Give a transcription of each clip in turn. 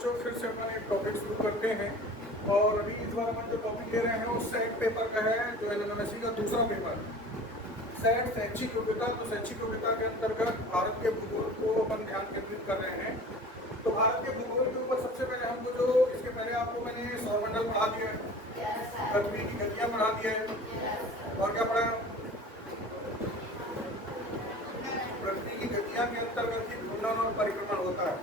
बच्चों, फिर से अपन एक टॉपिक शुरू करते हैं। और अभी इस बार अपन जो टॉपिक ले रहे हैं वो सेट पेपर का है, जो एलएमएससी का दूसरा पेपर सेट शैक्षिक योग्यता। तो शैक्षिक योग्यता के अंतर्गत भारत के भूगोल को अपन ध्यान केंद्रित कर रहे हैं। तो भारत के भूगोल के ऊपर सबसे पहले हमको जो इसके पहले आपको मैंने सौरमंडल पढ़ा दिया है, पृथ्वी की गतियाँ पढ़ा दिया है, और क्या पढ़ा है, पृथ्वी की गतियाँ के अंतर्गत ही घूर्णन और परिक्रमण होता है।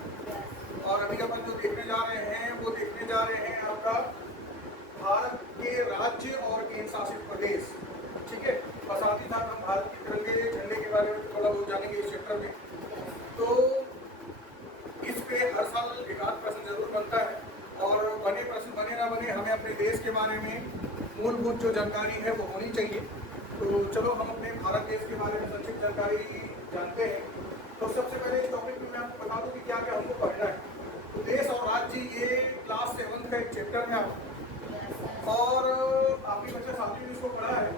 और अभी अपन जो देखने जा रहे हैं वो देखने जा रहे हैं आपका भारत के राज्य और केंद्र शासित प्रदेश, ठीक है। और साथ ही साथ हम भारत के तिरंगे झंडे के बारे में थोड़ा बहुत जानेंगे इस चैप्टर में। तो इस पे हर साल एक आध प्रश्न जरूर बनता है, और बने प्रश्न बने ना बने, हमें अपने देश के बारे में मूलभूत जो जानकारी है वो होनी चाहिए। तो चलो हम अपने भारत देश के बारे में संक्षिप्त जानकारी जानते हैं। तो सबसे पहले इस टॉपिक में मैं आपको बता दूं कि क्या क्या हमको पढ़ना है। तो देश और राज्य ये क्लास 7 का एक चैप्टर है, और आपके बच्चे साथी ने इसको पढ़ा है।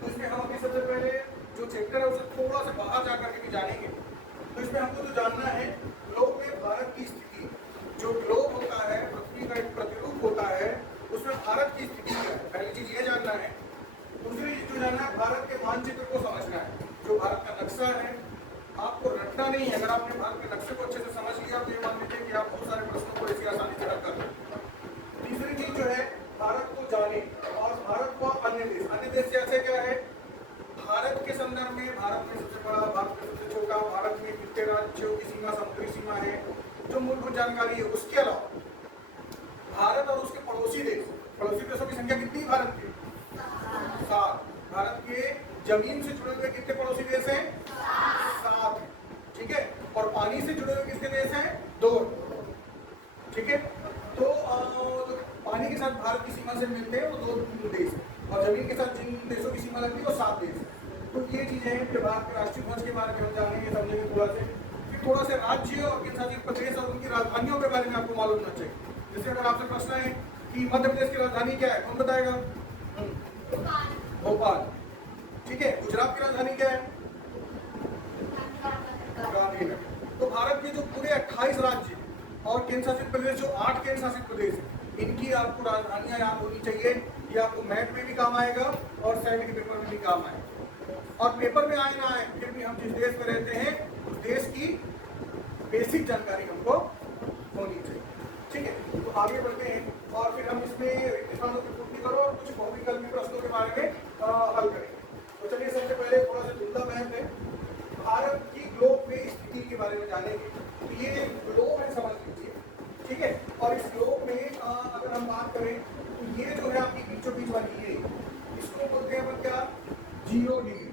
तो इसमें हम अभी सबसे पहले जो चैप्टर है उसे थोड़ा सा बाहर जा करके भी जानेंगे। तो इसमें हमको जो जानना है, ग्लोब में भारत की स्थिति। जो ग्लोब होता है, पृथ्वी का एक प्रतिरूप होता है, उसमें भारत की स्थिति क्या है, पहली चीज ये जानना है। दूसरी चीज जो जानना है, भारत के मानचित्र को समझना है। जो भारत का नक्शा है, आपको रटना नहीं है। अगर आपने भारत के नक्शे को अच्छे से समझ लिया तो ये मान लीजिए कि आप बहुत सारे प्रश्नों को ऐसी आसानी से हल कर लेंगे। तीसरी चीज जो है, भारत को जाने, और भारत को अन्य देश जैसे क्या है, भारत के संदर्भ में भारत में सबसे बड़ा, भारत में सबसे छोटा, भारत में कितने राज्यों की सीमा, समुद्री सीमा है, जो मूलभूत जानकारी है। उसके अलावा भारत और उसके पड़ोसी देशों की संख्या कितनी है भारत की? 7। भारत के जमीन से जुड़े हुए कितने पड़ोसी देश हैं? 7, ठीक है। और पानी से जुड़े हुए कितने देश हैं? 2, ठीक है। तो पानी के साथ भारत की सीमा से मिलते हैं वो 2 देश, और जमीन के साथ जिन देशों की सीमा लगती है वो 7 देश। तो ये चीजें हैं कि भारत के राष्ट्रीय ध्वज के बारे में हम जानेंगे, समझेंगे थोड़ा से। फिर थोड़ा से राज्य और केंद्र शासित प्रदेश और उनकी राजधानियों के बारे में आपको मालूम होना चाहिए। जैसे अगर आपसे प्रश्न है कि मध्य प्रदेश की राजधानी क्या है, कौन बताएगा? भोपाल, ठीक है। गुजरात की राजधानी क्या है? गांधीनगर। तो भारत के जो पूरे 28 राज्य और केंद्र शासित प्रदेश, जो 8 केंद्र शासित प्रदेश है, इनकी आपको राजधानियां याद होनी चाहिए। ये आपको मैथ में भी काम आएगा और सेट के पेपर में भी काम आएगा। और पेपर में आए ना आए, फिर भी हम जिस देश में रहते हैं उस देश की बेसिक जानकारी हमको होनी चाहिए, ठीक है। तो आगे बढ़ते हैं, और फिर हम इसमें स्थानों की पूर्ति करो और कुछ बहुविकल्पी प्रश्नों के बारे में हल करेंगे। तो चलिए सबसे पहले थोड़ा सा धुंधला मैथ है, भारत की ग्लोब में स्थिति के बारे में जानेंगे। तो ये ग्लोब है, समझ लीजिए, ठीक है। और इस ग्लोब में अगर हम बात करें तो ये जो है आपकी बीचों बीच वाली, ये इसको बोलते हैं अपन क्या? 0 डिग्री।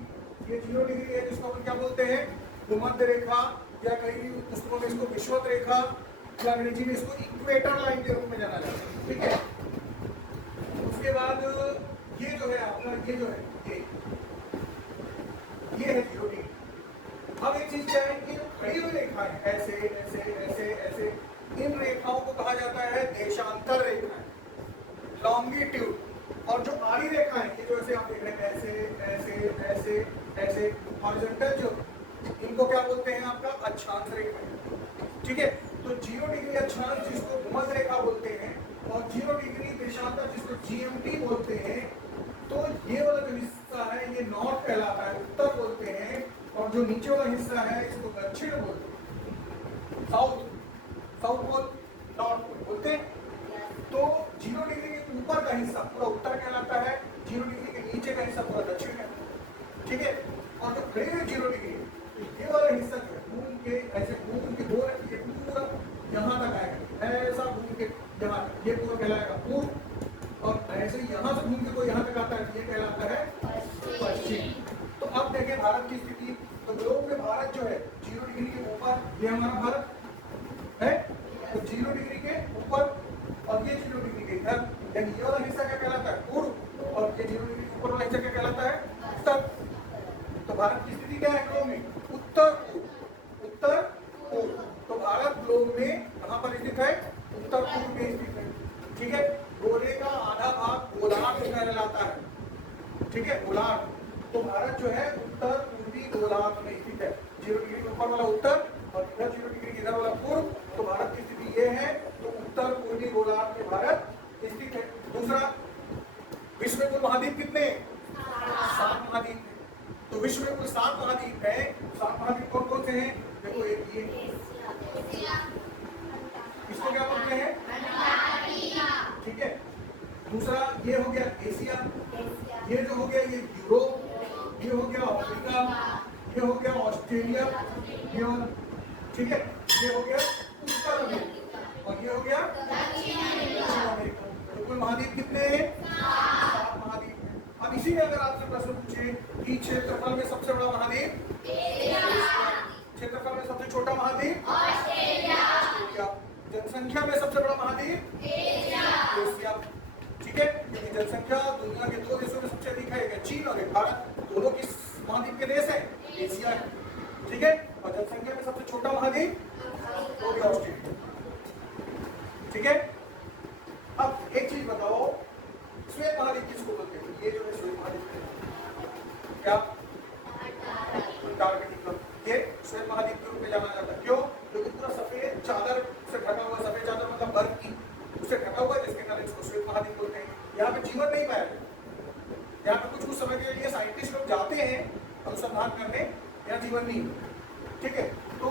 ये 0 डिग्री है जिसको अपन क्या बोलते हैं? भूमध्य रेखा, या कहीं पुस्तकों में इसको विषुवत रेखा, या अंग्रेजी में इसको इक्वेटर लाइन के रूप में जाना जाता है, ठीक है। उसके बाद ये जो है अपना, ये जो है ये है 0 डिग्री। अब एक चीज क्या है, ये खड़ी हुई रेखा है, ऐसे ऐसे ऐसे ऐसे, इन रेखाओं को कहा जाता है देशांतर रेखाएं, लॉन्गिट्यूड। और जो आड़ी रेखा है, ये जो ऐसे आप देख रहे हैं, ऐसे ऐसे ऐसे ऐसे हॉरिजॉन्टल, जो इनको क्या बोलते हैं? आपका अक्षांश रेखा, ठीक है। तो 0 डिग्री अक्षांश जिसको भूमध्य रेखा बोलते हैं, और 0 डिग्री देशांतर जिसको GMT बोलते हैं। तो ये वाला जो हिस्सा है ये नॉर्थ कहलाता है, उत्तर बोलते हैं, और जो नीचे वाला हिस्सा है इसको दक्षिण बोलते हैं, साउथ पोल, नॉर्थ पोल बोलते हैं। तो 0 डिग्री के ऊपर का हिस्सा पूरा उत्तर कहलाता है, 0 डिग्री के नीचे का हिस्सा पूरा दक्षिण है, ठीक है। और जो खड़े हुए 0 डिग्री, ये वाला हिस्सा जो है घूम के ऐसे घूम के गोल है, ये पूरा यहाँ तक आएगा, ऐसा घूम के यहाँ, ये पूरा कहलाएगा पूर्व। और ऐसे यहाँ से घूम के कोई यहाँ तक आता है, ये कहलाता है पश्चिम। तो अब देखें भारत की स्थिति। तो ग्लोब में भारत जो है 0 डिग्री के ऊपर, ये हमारा भारत है, तो 0 डिग्री के ऊपर, और ये 0 डिग्री के इधर, यानी ये वाला हिस्सा क्या कहलाता है? पूर्व, और ये 0 डिग्री के ऊपर वाला हिस्सा क्या कहलाता है? उत्तर। तो भारत की स्थिति क्या है ग्लोब में? उत्तर पूर्व। तो भारत ग्लोब में कहां पर स्थित है? उत्तर पूर्व में स्थित है, ठीक है। गोले का आधा भाग गोलार्ध कहलाता है, ठीक है, गोलार्ध। तो भारत जो है उत्तर पूर्वी गोलार्ध में स्थित है। 0 डिग्री के ऊपर वाला उत्तर, और इधर 0 डिग्री इधर वाला पूर्व, तो भारत की स्थिति ये है। तो उत्तर पूर्वी गोलार्ध में भारत स्थित है। दूसरा, विश्व में कुल महाद्वीप कितने? 7 महाद्वीप हैं। तो विश्व में कुल 7 महाद्वीप है। 7 महाद्वीप कौन कौन से हैं? देखो, एक ये, इसको क्या बोलते हैं? ठीक है। दूसरा ये हो गया एशिया, ये जो हो गया ये यूरोप, ये हो गया अफ्रीका, ये हो गया ऑस्ट्रेलिया, ये हो, ठीक है, ये हो गया उत्तर अमेरिका, और ये हो गया दक्षिण अमेरिका। तो कुल महाद्वीप कितने हैं? 7 महाद्वीप हैं। अब इसी में अगर आपसे प्रश्न पूछे कि क्षेत्रफल में सबसे बड़ा महाद्वीप एशिया, क्षेत्रफल में सबसे छोटा महाद्वीप ऑस्ट्रेलिया, जनसंख्या में सबसे बड़ा महाद्वीप एशिया, ठीक है। क्योंकि जनसंख्या दुनिया के 2 देशों में सबसे अधिक है, एक चीन और एक भारत। दोनों किस महाद्वीप के देश है? एशिया है, ठीक है। और जनसंख्या में सबसे छोटा महाद्वीप वो भी ऑस्ट्रेलिया, ठीक है। अब एक चीज बताओ, श्वेत महाद्वीप किसको बोलते हैं? ये जो है श्वेत महाद्वीप, क्या अंटार्कटिका, ये श्वेत महाद्वीप के रूप में जाना जाता है। क्यों? क्योंकि पूरा सफेद चादर से ढका हुआ, सफेद चादर मतलब बर्फ की, उससे ढका हुआ है, जिसके कारण इसको श्वेत महाद्वीप बोलते हैं। यहाँ पे जीवन नहीं पाया जाता। यहाँ पे कुछ समय के लिए साइंटिस्ट लोग जाते हैं अनुसंधान करने, यहाँ जीवन नहीं, ठीक है। तो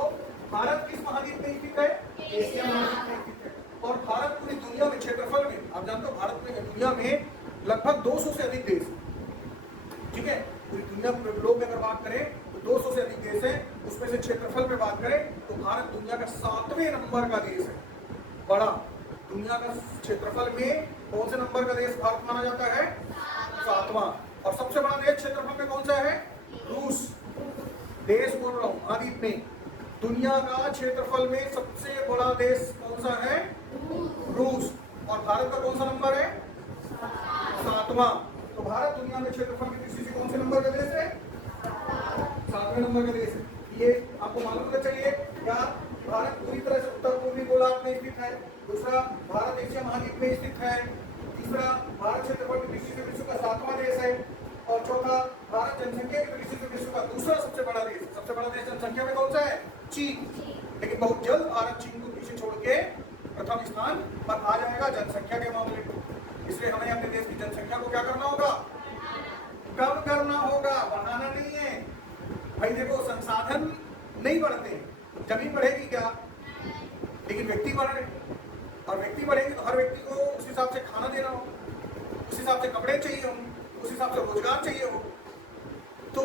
भारत किस महाद्वीप में स्थित है? एशिया महाद्वीप में स्थित है। और भारत पूरी दुनिया में क्षेत्रफल में, आप जानते हो भारत में दुनिया में लगभग 200 से अधिक देश, ठीक है। पूरी दुनिया पूरे ग्लोब में अगर बात करें तो 200 से अधिक देश है। उसमें से क्षेत्रफल में बात करें तो भारत दुनिया का 7वें नंबर का देश है, बड़ा। दुनिया का क्षेत्रफल में कौन से नंबर का देश भारत माना जाता है? 7वां। और सबसे बड़ा देश क्षेत्रफल में कौन सा है? रूस। देश बोल रहा हूं, महाद्वीप में दुनिया का क्षेत्रफल में सबसे बड़ा देश कौन सा है? रूस। और भारत का कौन सा नंबर है? 7वां। तो भारत दुनिया में क्षेत्रफल की दृष्टि से कौन से नंबर का देश है? 7वें नंबर का देश है। ये आपको मालूम होना चाहिए क्या? भारत पूरी तरह से उत्तर पूर्वी गोलार्ध में स्थित है। दूसरा, भारत एशिया महाद्वीप में स्थित है। तीसरा, भारत क्षेत्रफल की दृष्टि से विश्व का 7वां देश है। और चौथा, भारत जनसंख्या की दृष्टि से विश्व का दूसरा सबसे बड़ा देश। सबसे बड़ा देश जनसंख्या में कौन सा है? चीन। लेकिन बहुत जल्द भारत चीन को पीछे छोड़ के प्रथम स्थान पर आ जाएगा जनसंख्या के मामले में। इसलिए हमें अपने देश की जनसंख्या को क्या करना होगा? कम करना होगा, बढ़ाना नहीं है भाई। देखो, संसाधन नहीं बढ़ते, जमीन बढ़ेगी क्या? लेकिन व्यक्ति बढ़ रहे, और व्यक्ति बढ़ेगी तो हर व्यक्ति को उस हिसाब से खाना देना हो, उस हिसाब से कपड़े चाहिए हो, उस हिसाब से रोजगार चाहिए हो, तो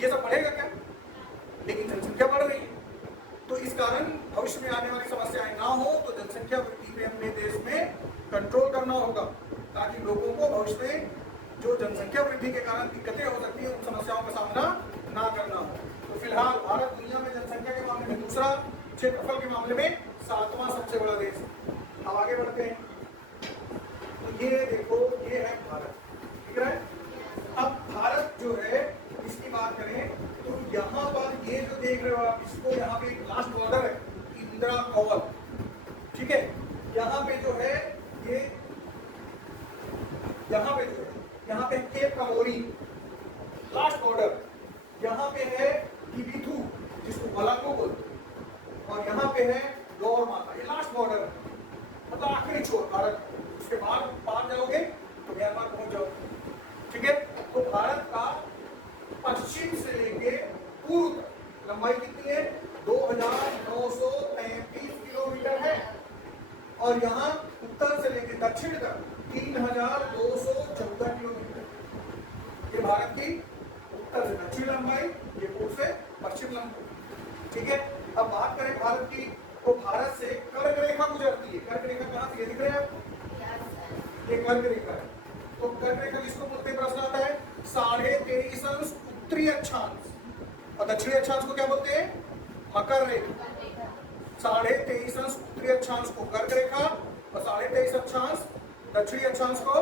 ये सब बढ़ेगा क्या? लेकिन जनसंख्या बढ़ रही है। तो इस कारण भविष्य में आने वाली समस्याएं ना हो, तो जनसंख्या वृद्धि पे अपने देश में कंट्रोल करना होगा, ताकि लोगों को भविष्य में जो जनसंख्या वृद्धि के कारण दिक्कतें हो सकती है, उन समस्याओं का सामना ना करना हो। तो फिलहाल भारत दुनिया में जनसंख्या के मामले में दूसरा, क्षेत्रफल के मामले में 7वां सबसे बड़ा देश। अब आगे बढ़ते हैं। तो ये देखो, ये है भारत, ठीक है। अब भारत जो है, इसकी बात करें तो यहाँ पर ये जो देख रहे हो आप, इसको यहाँ पे एक लास्ट बॉर्डर है, इंदिरा कॉल, ठीक है। यहाँ पे जो है ये, यहाँ पे जो है, यहाँ पे केप कमोरी लास्ट बॉर्डर, यहाँ पे है किबिथु जिसको मलाको बोलते हैं, और यहाँ पे है गौर माता, ये लास्ट बॉर्डर, मतलब आखिरी छोर भारत। उसके बाद पार जाओगे तो म्यांमार पहुंच जाओगे, ठीक है। तो भारत का पश्चिम से लेके पूर्व तक लंबाई कितनी है? 2933 किलोमीटर है। और यहाँ उत्तर से लेके दक्षिण तक 3214 किलोमीटर। ये भारत की उत्तर से दक्षिण लंबाई, ये पूर्व से पश्चिम लंबाई, ठीक है। अब बात करें भारत की, तो भारत से कर्क रेखा गुजरती है। कर्क रेखा कहाँ से? ये दिख रहे हैं आपको? ये कर्क रेखा है। तो कर्क रेखा किसको बोलते हैं? प्रश्न आता है। 23.5 उत्तरी अक्षांश, और दक्षिणी अक्षांश को क्या बोलते हैं? मकर रेखा। 23.5 उत्तरी अक्षांश को कर्क रेखा, और 23.5 अक्षांश दक्षिणी अक्षांश को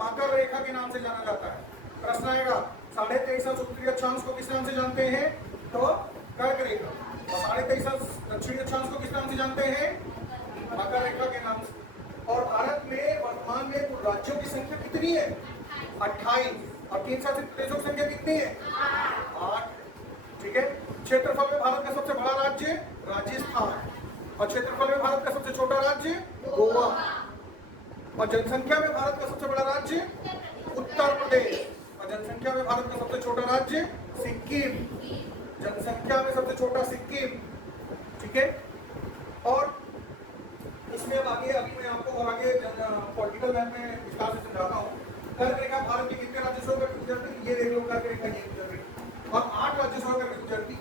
मकर रेखा के नाम से जाना जाता है। प्रश्न आएगा, 23.5 उत्तरी अक्षांश को किस नाम से जानते हैं? तो कर्क रेखा। और 23.5 दक्षिणी अक्षांश को किस नाम से जानते हैं? मकर रेखा के नाम से। और भारत में वर्तमान में कुल राज्यों की संख्या कितनी है? 28। और केंद्र शासित प्रदेशों की संख्या कितनी है? 8, ठीक है। क्षेत्रफल में भारत का सबसे बड़ा राज्य राजस्थान, और क्षेत्रफल में भारत का सबसे छोटा राज्य गोवा, और जनसंख्या में भारत का सबसे बड़ा राज्य उत्तर प्रदेश, और जनसंख्या में भारत का सबसे छोटा राज्य सिक्किम, जनसंख्या में सबसे छोटा सिक्किम। ठीक है, और इसमें अब आगे अभी मैं आपको और आगे पॉलिटिकल मैप में विस्तार से समझाता हूँ। कर्क रेखा भारत के कितने राज्यों से होकर गुजरती, ये देख लो कर्क रेखा ये गुजर रही, और 8 राज्यों से होकर गुजरती।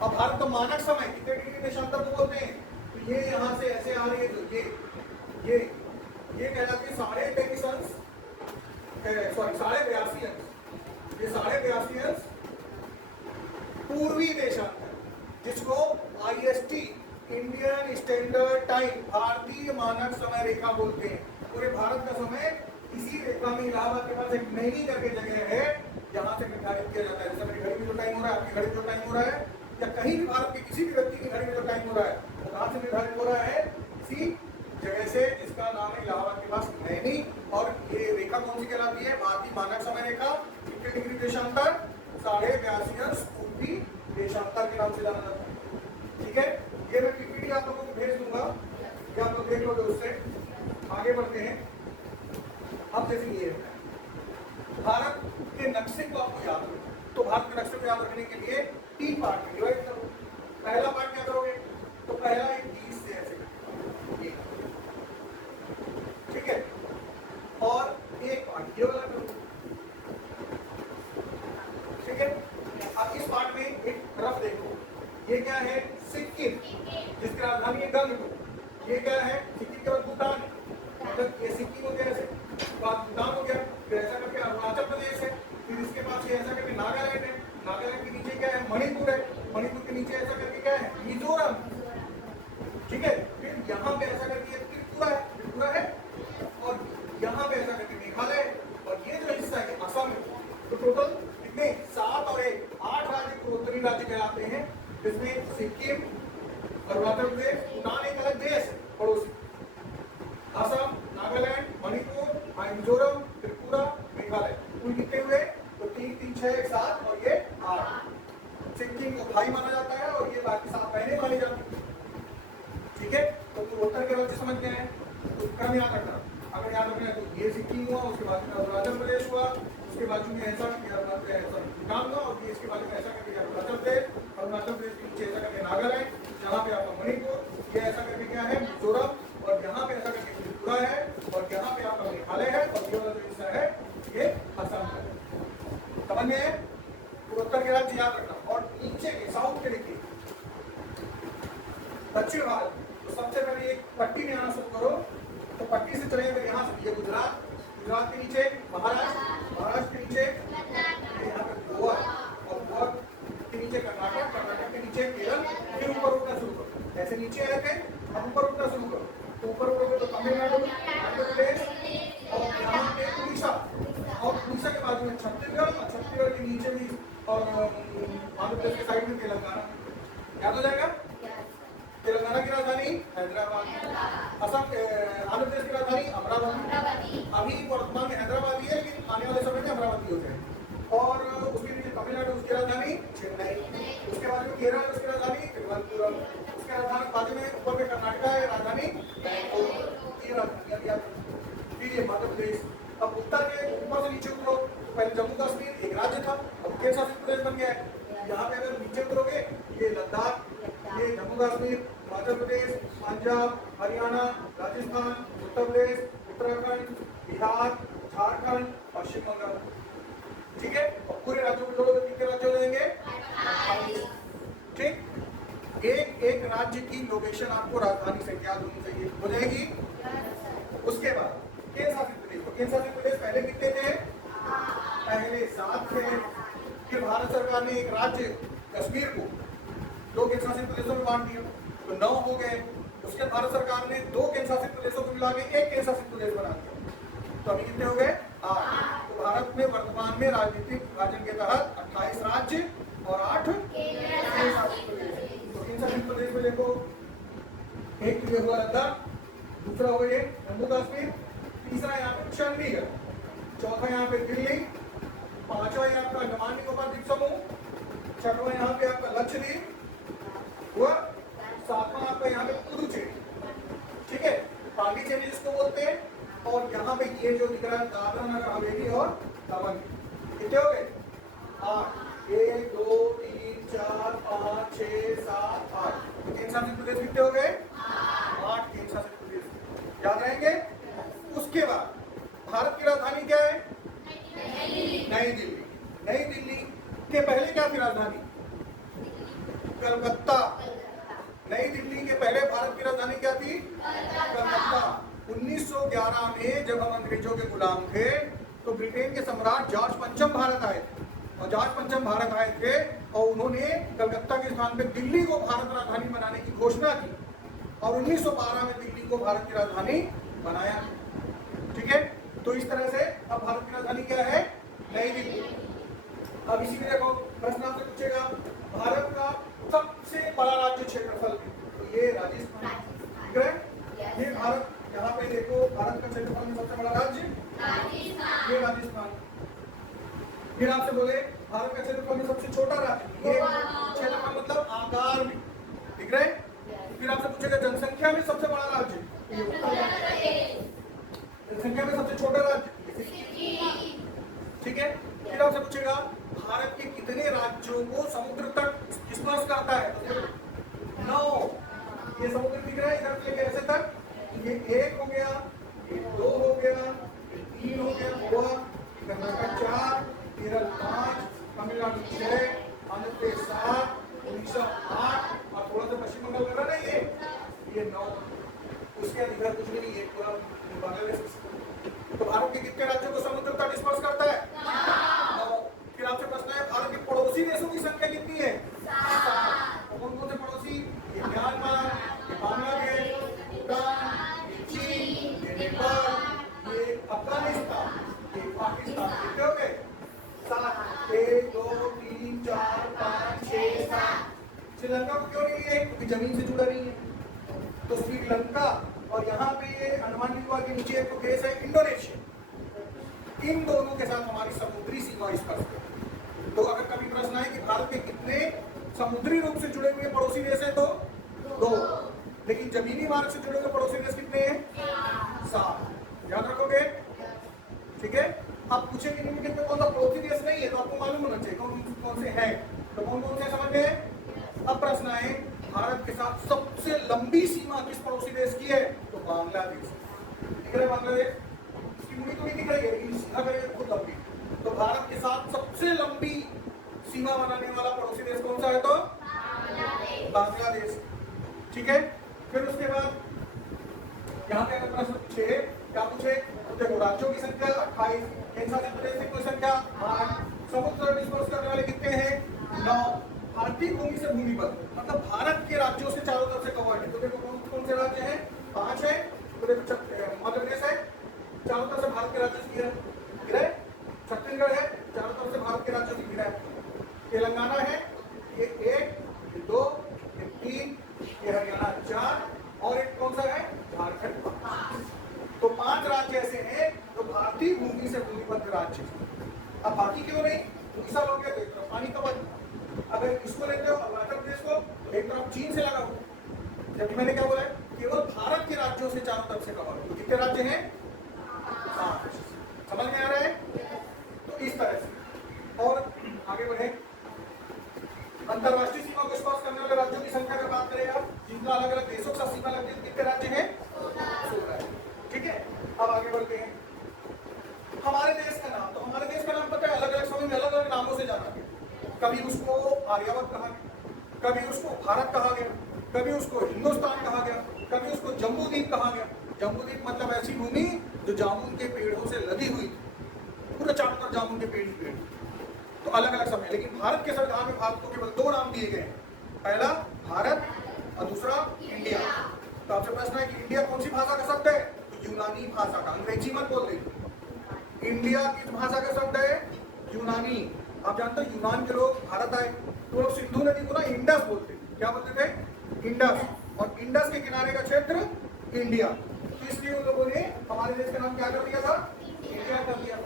अब भारत का मानक समय कितने डिग्री देशांतर को बोलते हैं, तो ये यहाँ से ऐसे आ रही है, तो ये कहलाती है 83.5 अंश, सॉरी 82.5 अंश, ये 82.5 अंश पूर्वी देशांतर, जिसको IST इंडियन स्टैंडर्ड टाइम भारतीय मानक समय रेखा बोलते हैं। पूरे भारत का समय इसी रेखा में, इलाहाबाद के पास एक नैनी करके जगह है, यहाँ से निर्धारित किया जाता है। जैसे मेरी घड़ी में जो टाइम हो रहा है, आपकी घड़ी में जो टाइम हो रहा है, या कहीं भी भारत के किसी भी व्यक्ति की घड़ी में जो टाइम हो रहा है, वो कहाँ से निर्धारित हो रहा है, इसी जगह से, जिसका नाम है इलाहाबाद के पास नैनी। और ये रेखा कौन सी कहलाती है, भारतीय मानक समय रेखा। कितने डिग्री देशांतर, 82.5 अंश पूर्वी देशांतर के नाम से जाना जाता है। ठीक है, ये मैं पीपीटी आप लोगों को भेज दूंगा, या आप लोग देख लोगे उससे। आगे बढ़ते हैं। अब जैसे ये भारत के नक्शे को आपको याद रखना, तो भारत के नक्शे को याद रखने के लिए 3 पार्ट में डिवाइड करो। पहला पार्ट क्या करोगे, तो पहला एक 20 से ऐसे, ठीक है, और एक पार्ट ये वाला करो। ठीक है, अब इस पार्ट में एक तरफ देखो, ये क्या है, सिक्किम, जिसकी राजधानी है गंगटोक। ये क्या है, सिक्किम के बाद भूटान, मतलब ये सिक्किम हो गया, ऐसे बाद भूटान हो गया, फिर ऐसा करके अरुणाचल प्रदेश है, फिर इसके पास ये ऐसा करके नागालैंड है, नागालैंड के नीचे क्या है, मणिपुर है, मणिपुर के नीचे ऐसा करके क्या है, मिजोरम। ठीक है, फिर यहाँ पे ऐसा करके त्रिपुरा है, और यहाँ पे ऐसा करके मेघालय, और ये जो हिस्सा है असम है। तो टोटल कितने, 7 और 1 8 राज्य पूर्वोत्तरी राज्य कहलाते हैं, जिसमें सिक्किम, अरुणाचल प्रदेश, भूटान एक अलग देश है पड़ोसी, असम, नागालैंड, मणिपुर, मिजोरम, त्रिपुरा, मेघालय, कुल कितने हुए, तो 3 3 6 1 7 और ये 8। सिक्किम को भाई माना जाता है और ये बाकी 7 बहनें मानी जाती है। ठीक है, तो पूर्वोत्तर के राज्य समझ गए हैं, तो क्रम याद रखना। अगर याद रखना है तो ये सिक्किम हुआ, उसके बाद में अरुणाचल प्रदेश हुआ, उसके बाजू में ऐसा भूटान हुआ, और ये इसके बाजू में ऐसा करके अरुणाचल प्रदेश, अरुणाचल प्रदेश के नीचे ऐसा करके नागालैंड, जहाँ पे आपका मणिपुर, ये ऐसा करके क्या है, मिजोरम, और यहाँ पे ऐसा करके त्रिपुरा है, और यहाँ पे आपका मेघालय है, और ये वाला जो हिस्सा है ये असम है। समझ में, पूर्वोत्तर के राज्य याद रखना। और नीचे के साउथ के देखिए, दक्षिण भारत, तो सबसे पहले एक पट्टी में आना शुरू करो, तो पट्टी से चलेंगे यहाँ से, ये गुजरात, गुजरात के नीचे महाराष्ट्र, महाराष्ट्र के नीचे यहाँ पे गोवा, और गोवा के नीचे कर्नाटक, कर्नाटक के नीचे केरल, फिर ऊपर उठना शुरू करो, ऐसे नीचे आके अब ऊपर उठना शुरू करो, तो ऊपर उठोगे तो तमिलनाडु, आंध्र प्रदेश, और यहाँ पे उड़ीसा, और उड़ीसा के बाजू में छत्तीसगढ़, और छत्तीसगढ़ के नीचे भी, और आंध्र प्रदेश के साइड में तेलंगाना। याद हो जाएगा, तेलंगाना की राजधानी हैदराबाद, असम, आंध्र प्रदेश की राजधानी अमरावती, अभी वर्तमान में हैदराबाद ही है, लेकिन आने वाले समय में अमरावती हो जाएगी। और उसके नीचे तमिलनाडु, उसकी राजधानी चेन्नई, उसके बाद में केरल, उसकी राजधानी तिरुवनंतपुरम, उसके राजधानी बाजू में ऊपर में कर्नाटक है, राजधानी बैंगलोर, ये राजधानी। फिर ये मध्य प्रदेश। अब उत्तर के ऊपर से नीचे उतरो, तो पहले जम्मू कश्मीर एक राज्य था, अब केंद्र शासित प्रदेश बन गया है। यहाँ पे अगर नीचे उतरोगे, ये लद्दाख, ये जम्मू कश्मीर, हिमाचल प्रदेश, पंजाब, हरियाणा, राजस्थान, उत्तर प्रदेश, उत्तराखंड, बिहार, झारखंड, पश्चिम बंगाल। ठीक है, और पूरे राज्यों को जोड़ो तो कितने राज्य हो जाएंगे, 28। ठीक, एक राज्य की लोकेशन आपको राजधानी से याद होनी चाहिए, हो जाएगी। उसके बाद केंद्र शासित प्रदेश, तो केंद्र शासित प्रदेश पहले कितने थे, पहले 7 थे। फिर भारत सरकार ने एक राज्य कश्मीर को 2 केंद्र शासित प्रदेशों में बांट दिया, तो 9 हो गए। उसके भारत सरकार ने 2 केंद्र शासित प्रदेशों को मिला के 1 केंद्र शासित प्रदेश बना दिया, तो अभी कितने हो गए, 8। तो भारत में वर्तमान में राजनीतिक विभाजन के तहत 28 राज्य और 8 केंद्र शासित प्रदेश। तो केंद्र शासित प्रदेश में देखो, एक तो ये हुआ लद्दाख, दूसरा हुआ ये जम्मू कश्मीर, तीसरा यहाँ पे चंडीगढ़, चौथा यहाँ पे दिल्ली, पांचवा यहाँ आपका अंडमान निकोबार द्वीप समूह, छठवां यहाँ पे आपका लक्षद्वीप, हुआ। सातवां आपका यहाँ पे पुदुचेरी, ठीक है, पांडिचेरी जिसको बोलते हैं। और यहाँ पे ये जो दिख रहा है दादरा नगर हवेली और दमन, कितने हो गए? 8। 1 2 3 4 5 6 7 8। तो केंद्र शासित प्रदेश कितने हो गए? 8 केंद्र शासित प्रदेश, याद रहेंगे। उसके बाद भारत की राजधानी क्या है? नई दिल्ली। नई दिल्ली के पहले क्या थी राजधानी? कलकत्ता। नई दिल्ली के पहले भारत की राजधानी क्या थी? कलकत्ता। 1911 में जब हम अंग्रेजों के गुलाम थे तो ब्रिटेन के सम्राट जॉर्ज पंचम भारत आए थे, और जॉर्ज पंचम भारत आए थे और उन्होंने कलकत्ता के स्थान पे दिल्ली को भारत राजधानी बनाने की घोषणा की, और 1912 में दिल्ली को भारत की राजधानी बनाया। ठीक है, तो इस तरह से अब भारत की राजधानी क्या है? नई दिल्ली। अब इसी में देखो प्रश्न आपसे पूछेगा भारत का सबसे बड़ा राज्य क्षेत्रफल, तो ये राजस्थान, ठीक है। ये भारत, यहाँ पे देखो भारत का क्षेत्रफल में सबसे बड़ा राज्य ये राजस्थान। फिर आपसे बोले भारत का क्षेत्रफल में सबसे छोटा राज्य, ये क्षेत्रफल मतलब आकार में, ठीक है। फिर आपसे पूछेगा जनसंख्या में सबसे बड़ा राज्य, जनसंख्या में सबसे छोटा राज्य, ठीक है। फिर आपसे पूछेगा भारत के कितने राज्यों को समुद्र तक स्पर्श करता है, तो 9। ये समुद्र दिख रहा है इधर से लेकर ऐसे तक, ये 1 हो गया, ये 2 हो गया, ये 3 हो गया, गोवा, कर्नाटक 4, केरल 5, तमिलनाडु 6, आंध्र प्रदेश 7, उड़ीसा 8 और थोड़ा सा पश्चिम बंगाल कर रहा है ये 9। उसके इधर कुछ भी नहीं है, पूरा बांग्लादेश। तो भारत के कितने राज्यों को समुद्र तक स्पर्श करता है? 9। फिर आपसे प्रश्न है भारत के पड़ोसी देशों की संख्या कितनी है? 7। कौन कौन से पड़ोसी? ये म्यांमार, ये बांग्लादेश, भूटान, ये चीन, ये नेपाल, ये अफगानिस्तान, ये पाकिस्तान। कितने हो गए? 7। 1 2 3 4 5 6 7। श्रीलंका को क्यों नहीं है? क्योंकि जमीन से जुड़ा नहीं है। तो श्रीलंका और यहाँ पे अंडमान निकोबार के नीचे एक देश है इंडोनेशिया, इन दोनों के साथ हमारी समुद्री सीमा स्पर्श है। तो अगर कभी प्रश्न आए कि भारत के कितने समुद्री रूप से जुड़े हुए पड़ोसी देश हैं, तो 2, लेकिन जमीनी मार्ग से जुड़े हुए पड़ोसी देश कितने हैं? 7। याद रखोगे, ठीक है। आप पूछेंगे निम्नलिखित में कौन सा पड़ोसी देश नहीं है, तो आपको मालूम होना चाहिए कौन से हैं। तो कौन कौन से समझ गए? अब प्रश्न आए भारत के साथ सबसे लंबी सीमा किस पड़ोसी देश की है, तो बांग्लादेश। दिख रहा है बांग्लादेश, इसकी दूरी तो नहीं दिख रही है लेकिन सीमा करेंगे बहुत लंबी। तो भारत के साथ सबसे लंबी सीमा बनाने वाला पड़ोसी देश कौन सा है, तो बांग्लादेश, ठीक है। फिर उसके बाद यहाँ पे अगर प्रश्न पूछे क्या पूछे, तो देखो राज्यों की संख्या 28, केंद्र शासित प्रदेश की संख्या 8, समुद्र तट स्पर्श करने वाले कितने हैं? 9। भारतीय भूमि से भूमि पर मतलब भारत के राज्यों से चारों तरफ से कवर्ड है। तो देखो कौन कौन से राज्य हैं? 5 है। तो देखो मध्य प्रदेश है, चारों तरफ से भारत के राज्यों से घिरा है। छत्तीसगढ़ है, चारों तरफ से भारत के राज्यों से घिरा है। तेलंगाना है, ये 1, ये 2, ये 3, ये हरियाणा 4 और एक कौन सा है? झारखंड। तो 5 राज्य ऐसे हैं जो भारतीय भूमि से भूमिबद्ध राज्य। अब बाकी क्यों नहीं? उड़ीसा हो गया तो एक तरफ पानी कवर, अगर इसको लेते हो अरुणाचल प्रदेश को, एक तरफ चीन से लगा हुआ। जबकि मैंने क्या बोला है? केवल भारत के राज्यों से चारों तरफ से कवर। तो कितने राज्य हैं? 5। समझ में आ रहा है? तो इस तरह से और आगे बढ़े। अंतरराष्ट्रीय सीमा को स्पर्श करने वाले राज्यों की संख्या अगर बात करें आप, जिनका अलग अलग देशों के साथ सीमा लगती है, कितने राज्य हैं? 16। ठीक है, अब आगे बढ़ते हैं। हमारे देश का नाम, तो हमारे देश का नाम पता है अलग अलग समय में अलग अलग नामों से जाना गया। कभी उसको आर्यावर्त कहा गया, कभी उसको भारत कहा गया, कभी उसको हिंदुस्तान कहा गया, कभी उसको जम्बूद्वीप कहा गया। जम्बूद्वीप मतलब ऐसी भूमि जो जामुन के पेड़ों से लदी हुई थी, पूरा चारों तरफ जामुन के पेड़ ही पेड़। तो अलग अलग समय, लेकिन भारत के संविधान में भारत को केवल 2 नाम दिए गए हैं, पहला भारत और दूसरा इंडिया। तो आपसे प्रश्न है कि इंडिया कौन सी भाषा का शब्द है? तो यूनानी भाषा का, अंग्रेजी मत बोल दें। इंडिया किस भाषा का शब्द है? यूनानी। आप जानते हो यूनान के लोग भारत आए तो लोग सिंधु नदी को ना इंडस बोलते, क्या बोलते थे? इंडस। और इंडस के किनारे का क्षेत्र इंडिया, तो इसलिए उन लोगों ने हमारे देश का नाम क्या कर दिया था? इंडिया कर दिया।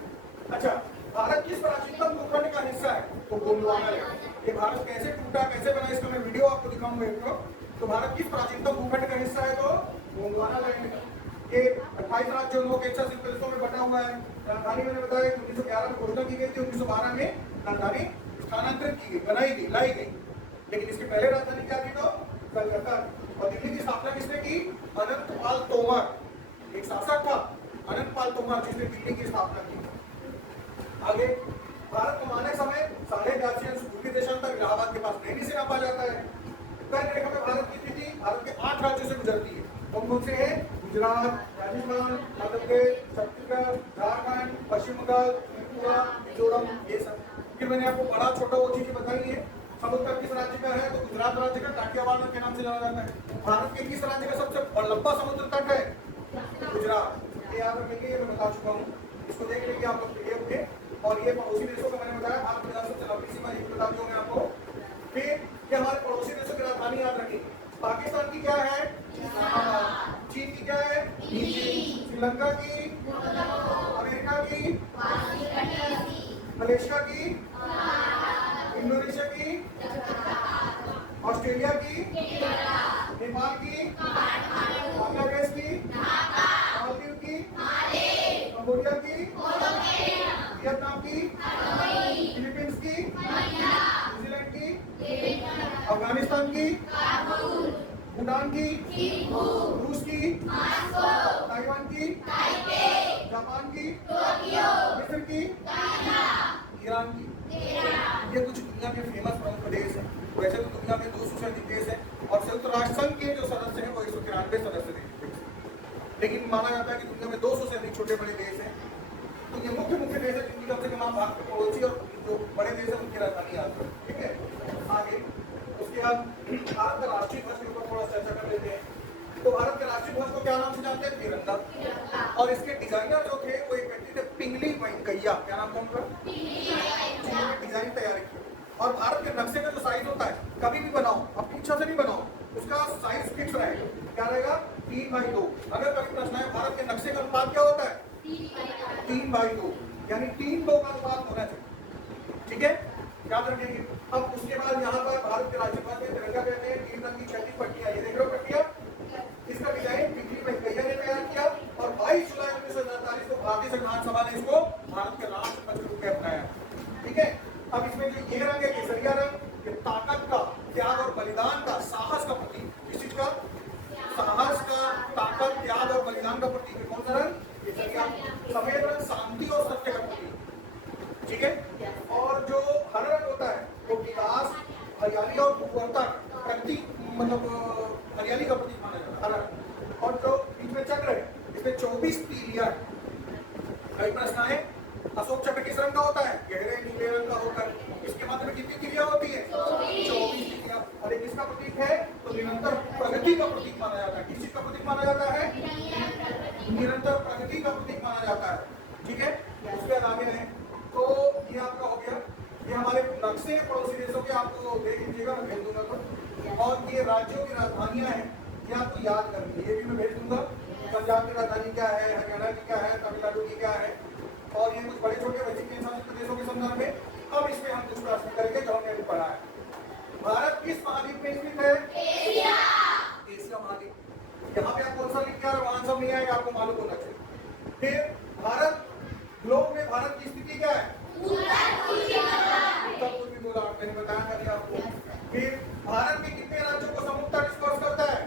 अच्छा, भारत किस प्राचीनतम भूखंड का हिस्सा है? तो गोंडवाना है। ये भारत कैसे टूटा, कैसे बना, इसका मैं वीडियो आपको दिखाऊंगा एक तो भारत किस प्राचीनतम भूखंड का हिस्सा है तो गोंडवाना लैंड का। ये 28 राज्यों 9 केंद्रशासित प्रदेशों में बटा हुआ है। राजधानी मैंने बताया कि 1911 में घोषणा की गई थी, 1912 में राजधानी स्थानांतरित की गई, बनाई गई, लाई गई। लेकिन इसकी पहले राजधानी क्या थी तो कलकत्ता। और दिल्ली की स्थापना किसने की? अनंतपाल तोमर, एक शासक था अनंतपाल तोमर, जिसने दिल्ली की स्थापना की। आगे भारत को मानक समय 82.5 अंश पूर्वी देशांतर इलाहाबाद के पास नहीं से नापा जाता है। उत्तर रेखा में भारत की स्थिति भारत के 8 राज्यों से गुजरती है। कौन कौन से हैं? गुजरात, राजस्थान, मध्य प्रदेश, छत्तीसगढ़, झारखंड, पश्चिम बंगाल, त्रिपुरा, मिजोरम, ये सब। फिर मैंने आपको बड़ा छोटा वो चीजें बताई है। समुद्र किस राज्य का है तो गुजरात राज्य का काठियावाड़ के नाम से जाना जाता है। भारत के किस राज्य का सबसे लंबा समुद्र तट है? गुजरात। ये याद रखेंगे, ये मैं बता चुका हूँ, इसको देख लेंगे आप लोग पीडीएफ में। और ये पड़ोसी देशों का मैंने बताया, भारत के सबसे लंबी सीमा ये बता दी मैं आपको। फिर ये हमारे पड़ोसी देशों की राजधानी याद रखिए। पाकिस्तान की क्या है? चीन की क्या है? श्रीलंका की, अमेरिका की, मलेशिया की, इंडोनेशिया की, ऑस्ट्रेलिया की, नेपाल की, बांग्लादेश की, मालदीव की, कंबोडिया की, वियतनाम की, फिलीपींस की, न्यूजीलैंड की, अफगानिस्तान की, भूटान की, रूस की, ताइवान की, जापान की, मिस्र की, ईरान की। ये कुछ दुनिया के फेमस प्रमुख देश हैं। वैसे तो दुनिया में 200 से अधिक देश हैं और संयुक्त राष्ट्र संघ के जो सदस्य हैं वो 193 सदस्य हैं। लेकिन माना जाता है कि दुनिया में 200 से अधिक छोटे बड़े देश हैं। तो ये मुख्य देश है जिनकी कम से कम आप भारत के पड़ोसी और जो बड़े देश है उनकी राजधानी आती है। ठीक है, आगे उसके बाद भारत का राष्ट्रीय ध्वज के ऊपर थोड़ा चर्चा कर लेते हैं। तो भारत के राष्ट्रीय ध्वज को क्या नाम से जानते हैं? तिरंगा। और इसके डिजाइनर जो थे वो एक व्यक्ति थे पिंगली वेंकैया। क्या नाम था उनका? जिन्होंने डिजाइन तैयार किया। और भारत के नक्शे का जो साइज होता है, कभी भी बनाओ, अपनी इच्छा से नहीं बनाओ, उसका साइज फिक्स रहेगा। क्या रहेगा? 3/2। अगर कभी प्रश्न है भारत के नक्शे का अनुपात क्या होता है? 3/2, यानी 3:2 का अनुपात होना चाहिए। ठीक है, याद रखेंगे। अब उसके बाद यहाँ पर भारत के राज्यपाल में तिरंगा कहते हैं 3 रंग की 36 पट्टियां, ये देख लो पट्टियां। इसका डिजाइन पिंगली वेंकैया ने तैयार किया और 22 जुलाई 1947 को भारतीय संविधान सभा ने इसको भारत के राष्ट्र ध्वज के रूप में अपनाया। ठीक है, अब इसमें जो ये रंग है केसरिया रंग, ये ताकत का, त्याग और बलिदान का, साहस का प्रतीक। किस चीज का? साहस का, ताकत, त्याग और बलिदान का प्रतीक है। कौन सा रंग? केसरिया। सफेद रंग शांति और सत्य का प्रतीक। ठीक है, और जो हरा रंग होता है वो विकास, हरियाली और उर्वरता प्रतीक, मतलब हरियाली का प्रतीक माना जाता है हरा। और जो बीच में चक्र है इसमें 24 तीलियां है। कई प्रश्न आए, अशोक चक्र किस रंग का होता है? गहरे नीले रंग का होता है। इसके मध्य में कितनी तीलियां होती है? 24 तीलियां। और ये किसका प्रतीक है? तो निरंतर प्रगति का प्रतीक माना जाता है। किस चीज का प्रतीक माना जाता है? निरंतर प्रगति का प्रतीक माना जाता है। ठीक है, उसके बाद आगे है तो ये आपका हो गया। ये हमारे नक्शे पड़ोसी देशों के आपको देख लीजिएगा, मैं भेज दूंगा तो। और ये राज्यों की राजधानियां हैं, ये आपको याद करनी है, ये भी मैं भेज दूंगा। पंजाब की राजधानी क्या है, हरियाणा की क्या है, तमिलनाडु की क्या है। और ये कुछ बड़े छोटे वैश्विक केंद्रशासित प्रदेशों के संदर्भ में। अब इसमें हम कुछ प्रश्न करेंगे जो हमने अभी पढ़ा है। भारत किस महाद्वीप में स्थित है? एशिया महाद्वीप। यहाँ पे आप कौन सा लिख के वहां सब नहीं आएगा, आपको मालूम होना चाहिए। फिर भारत ग्लोब में भारत की स्थिति क्या है? उत्तर पूर्वी गोलार्ध, मैंने बताया था अभी आपको। फिर भारत के कितने राज्यों को समुद्र तट स्पर्श करता है?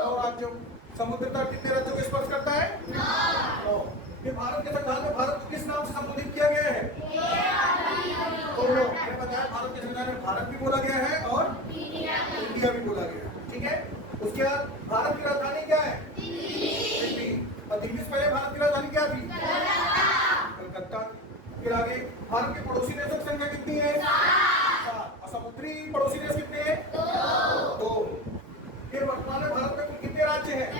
9 राज्यों। समुद्र तट कितने राज्यों को स्पर्श करता है? 9। फिर भारत के संविधान में भारत को किस नाम से संबोधित किया गया है? मैंने बताया भारत के संविधान में भारत भी बोला गया है और इंडिया भी बोला गया है। ठीक है, उसके बाद भारत की राजधानी क्या है? दिल्ली। और दिल्ली से पहले भारत की राजधानी क्या थी? कलकत्ता। फिर आगे भारत के पड़ोसी देशों की संख्या कितनी है? 7। और समुद्री पड़ोसी देश कितने हैं? 2। फिर वर्तमान में भारत में कुल कितने राज्य हैं?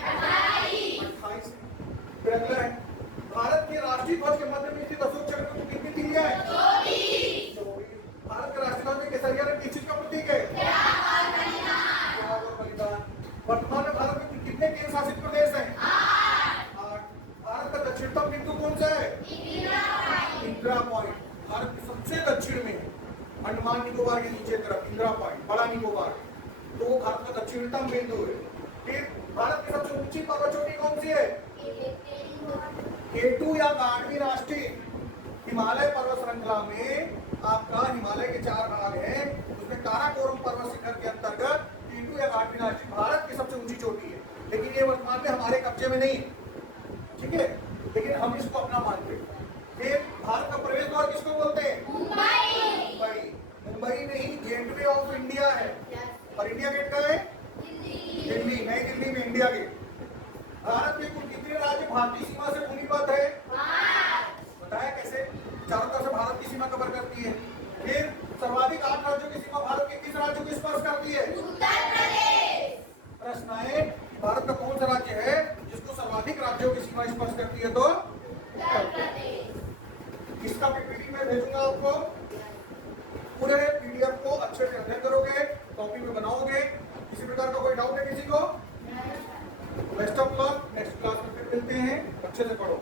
28। फिर अगला है भारत के राष्ट्रीय ध्वज के मध्य में स्थित अशोक चक्र में कितनी तीलियां हैं? 24। भारत के राष्ट्रीय ध्वज में केसरिया रंग किस चीज का प्रतीक है? त्याग और बलिदान। वर्तमान में भारत में कुल कितने केंद्र शासित प्रदेश हैं? 8। भारत का दक्षिणतम बिंदु कौन सा है? इंदिरा पॉइंट। भारत के सबसे दक्षिण में है। अंडमान निकोबार के नीचे तरफ इंदिरा पॉइंट, बड़ा निकोबार, तो वो भारत का दक्षिणतम बिंदु है। फिर भारत की सबसे ऊंची पर्वत चोटी कौन सी है? केटू या गांडवी राष्ट्रीय हिमालय पर्वत श्रृंखला में आपका हिमालय के 4 भाग हैं, उसमें काराकोरम पर्वत शिखर के अंतर्गत केटू या गांडवी राष्ट्रीय भारत की सबसे ऊंची चोटी है, लेकिन ये वर्तमान में हमारे कब्जे में नहीं है, ठीक है, लेकिन हम इसको अपना मानते हैं। फिर भारत का प्रवेश द्वार किसको बोलते हैं? मुंबई। मुंबई नहीं, गेटवे ऑफ इंडिया है। और इंडिया गेट का है दिल्ली, नई दिल्ली में इंडिया गेट। भारत के कुल कितने राज्य भारतीय सीमा से भूमिगत है? बताया कैसे? चारों तरफ से भारत की सीमा कवर करती है। फिर सर्वाधिक 8 राज्यों की सीमा भारत के किस राज्य को स्पर्श करती है? उत्तर प्रदेश। प्रश्न है भारत का कौन सा राज्य है जिसको सर्वाधिक राज्यों की सीमा स्पर्श करती है? तो उत्तर प्रदेश। इसका पीपीटी में भेजूंगा आपको, पूरे पीडीएफ को अच्छे से अध्ययन करोगे, कॉपी में बनाओगे। किसी प्रकार का कोई डाउट है किसी को? Best of luck, next class में फिर मिलते हैं, अच्छे से पढ़ो।